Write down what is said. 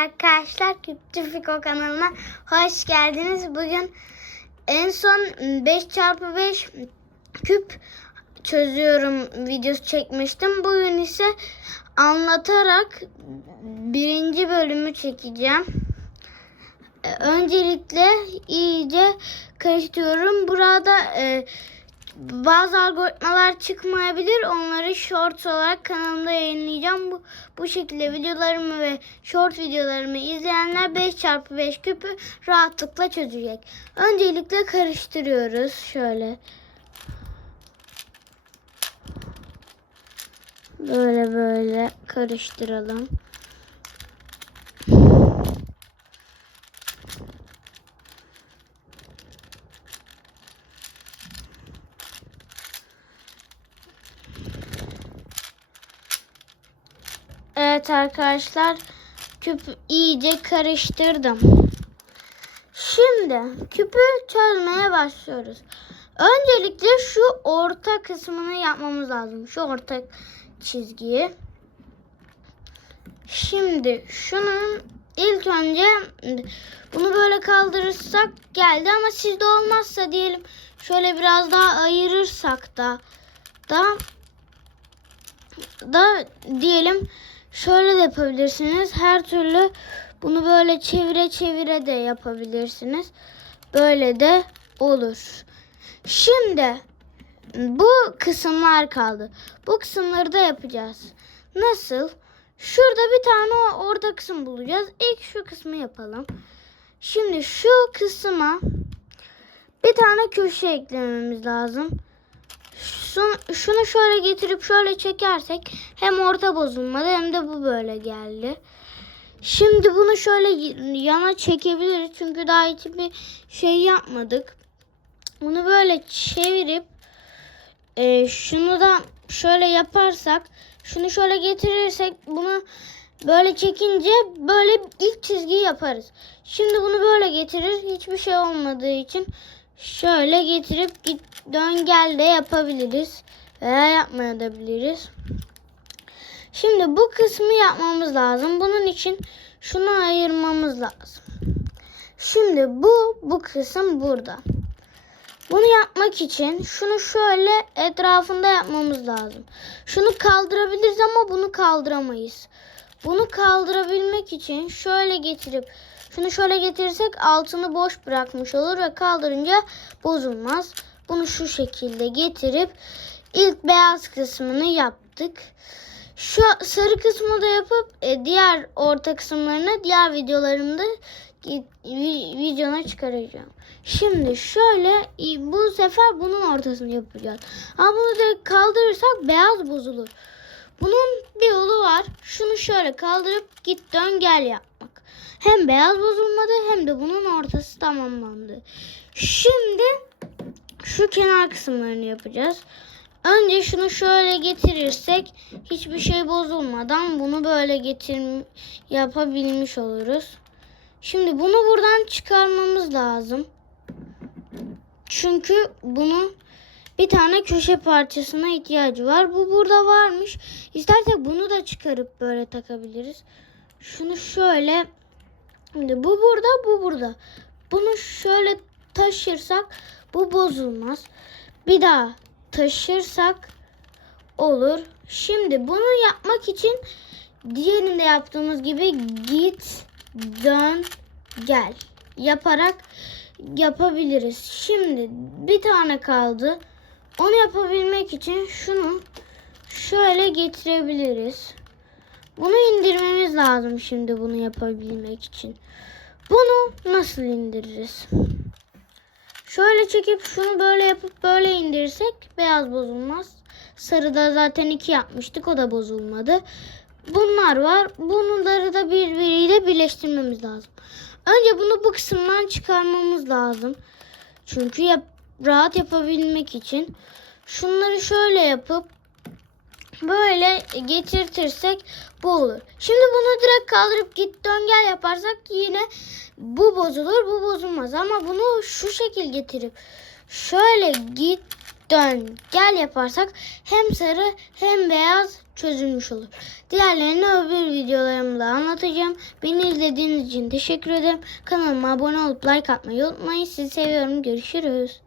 arkadaşlar. Küptüfiko kanalına hoş geldiniz. Bugün en son 5x5 küp çözüyorum videosu çekmiştim. Bugün ise anlatarak birinci bölümü çekeceğim. Öncelikle iyice karıştırıyorum. Burada e, bazı algoritmalar çıkmayabilir. Onları shorts olarak kanalımda yayınlayacağım. Bu, bu şekilde videolarımı ve short videolarımı izleyenler 5x5 küpü rahatlıkla çözecek. Öncelikle karıştırıyoruz. Şöyle. Böyle böyle karıştıralım. Evet arkadaşlar küp iyice karıştırdım. Şimdi küpü çözmeye başlıyoruz. Öncelikle şu orta kısmını yapmamız lazım. Şu orta çizgiyi. Şimdi şunun ilk önce bunu böyle kaldırırsak geldi ama sizde olmazsa diyelim şöyle biraz daha ayırırsak da da da diyelim şöyle de yapabilirsiniz. Her türlü bunu böyle çevire çevire de yapabilirsiniz. Böyle de olur. Şimdi bu kısımlar kaldı. Bu kısımları da yapacağız. Nasıl? Şurada bir tane orta kısım bulacağız. İlk şu kısmı yapalım. Şimdi şu kısma bir tane köşe eklememiz lazım. Şunu, şöyle getirip şöyle çekersek hem orta bozulmadı hem de bu böyle geldi. Şimdi bunu şöyle yana çekebiliriz çünkü daha hiçbir şey yapmadık. Bunu böyle çevirip e, şunu da şöyle yaparsak şunu şöyle getirirsek bunu böyle çekince böyle ilk çizgiyi yaparız. Şimdi bunu böyle getirir hiçbir şey olmadığı için şöyle getirip git dön gel de yapabiliriz veya yapmayabiliriz. Şimdi bu kısmı yapmamız lazım. Bunun için şunu ayırmamız lazım. Şimdi bu bu kısım burada. Bunu yapmak için şunu şöyle etrafında yapmamız lazım. Şunu kaldırabiliriz ama bunu kaldıramayız. Bunu kaldırabilmek için şöyle getirip şunu şöyle getirirsek altını boş bırakmış olur ve kaldırınca bozulmaz. Bunu şu şekilde getirip ilk beyaz kısmını yaptık. Şu sarı kısmı da yapıp e, diğer orta kısımlarını diğer videolarımda vi- videona çıkaracağım. Şimdi şöyle e, bu sefer bunun ortasını yapacağız. Ama bunu direkt kaldırırsak beyaz bozulur. Bunun. Şunu şöyle kaldırıp git dön gel yapmak. Hem beyaz bozulmadı hem de bunun ortası tamamlandı. Şimdi şu kenar kısımlarını yapacağız. Önce şunu şöyle getirirsek hiçbir şey bozulmadan bunu böyle getir yapabilmiş oluruz. Şimdi bunu buradan çıkarmamız lazım. Çünkü bunun bir tane köşe parçasına ihtiyacı var. Bu burada varmış. İstersek bunu da çıkarıp böyle takabiliriz. Şunu şöyle Şimdi bu burada, bu burada. Bunu şöyle taşırsak bu bozulmaz. Bir daha taşırsak olur. Şimdi bunu yapmak için diğerinde yaptığımız gibi git, dön, gel yaparak yapabiliriz. Şimdi bir tane kaldı. Onu yapabilmek için şunu şöyle getirebiliriz. Bunu indirmemiz lazım şimdi bunu yapabilmek için. Bunu nasıl indiririz? Şöyle çekip şunu böyle yapıp böyle indirirsek beyaz bozulmaz. Sarıda zaten iki yapmıştık o da bozulmadı. Bunlar var. Bunları da birbiriyle birleştirmemiz lazım. Önce bunu bu kısımdan çıkarmamız lazım. Çünkü yap, rahat yapabilmek için. Şunları şöyle yapıp böyle getirtirsek bu olur. Şimdi bunu direkt kaldırıp git dön gel yaparsak yine bu bozulur bu bozulmaz ama bunu şu şekil getirip şöyle git dön gel yaparsak hem sarı hem beyaz çözülmüş olur. Diğerlerini öbür videolarımda anlatacağım. Beni izlediğiniz için teşekkür ederim. Kanalıma abone olup like atmayı unutmayın. Sizi seviyorum. Görüşürüz.